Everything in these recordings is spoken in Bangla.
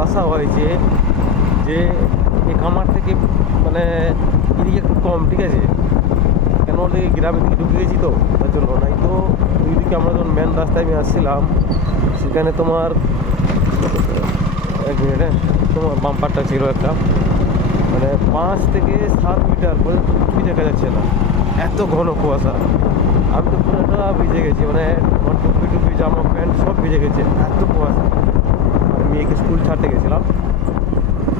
কুয়াশা হয়েছে যে এই খামার থেকে মানে এদিকে একটু কম, ঠিক আছে? কেন বলতে গ্রামের দিকে ঢুকে গেছি তো, তার জন্য। নাই তো ওইদিকে আমরা যখন মেন রাস্তায় আমি আসছিলাম, সেখানে তোমার এক মিনিট, হ্যাঁ, তোমার বাম্পারটা ছিল একটা, মানে 5 থেকে 7 মিটার করে কিছুই দেখা যাচ্ছে না, এত ঘন কুয়াশা। আমি তো পুরোটা ভিজে গেছি, মানে আমার টুপি টুপি জামা প্যান্ট সব ভিজে গেছে, এত কুয়াশা। আমি মেয়েকে স্কুল ছাড়তে গেছিলাম,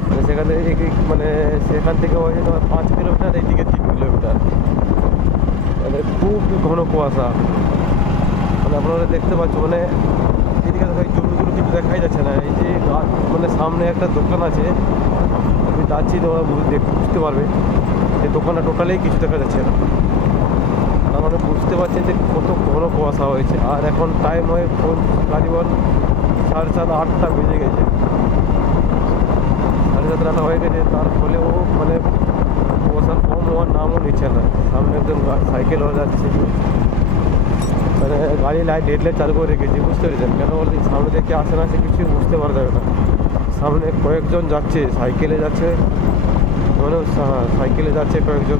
মানে সেখান থেকে মানে সেখান থেকে হয়েছে তোমার 5 কিলোমিটার, এইদিকে 3 কিলোমিটার, মানে খুব ঘন কুয়াশা। মানে আপনারা দেখতে পাচ্ছ, মানে এদিকে দেখা জমিগুলো কিছু দেখাই যাচ্ছে না। এই যে মানে সামনে একটা দোকান আছে, আমি যাচ্ছি, তোমরা বুঝতে পারবে যে দোকানটা টোটালি কিছু দেখা যাচ্ছে না। তার মানে বুঝতে পারছেন যে কত ঘন কুয়াশা হয়েছে। আর এখন টাইম হয় কারিবন 7:30-8টা বেজে গেছে, 7:30-8টা হয়ে গেছে। তার ফলেও মানে কুয়াশা কম হওয়ার নামও নিচ্ছে না। সামনে একজন সাইকেলও যাচ্ছে, মানে গাড়ি লাইট হেডলাইট চালু করে রেখেছি, বুঝতে পেরেছেন? কেন বলতে সামনে থেকে আসে না, সে কিছু বুঝতে পারা যাবে না। সামনে কয়েকজন যাচ্ছে, সাইকেলে যাচ্ছে, মানে সাইকেলে যাচ্ছে কয়েকজন,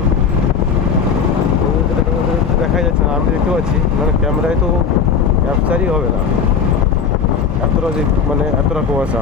দেখাই যাচ্ছে না। আমি দেখতে পাচ্ছি, মানে ক্যামেরায় তো ক্যাপচারই হবে না, এতটা যে মানে এতটা কুয়াশা।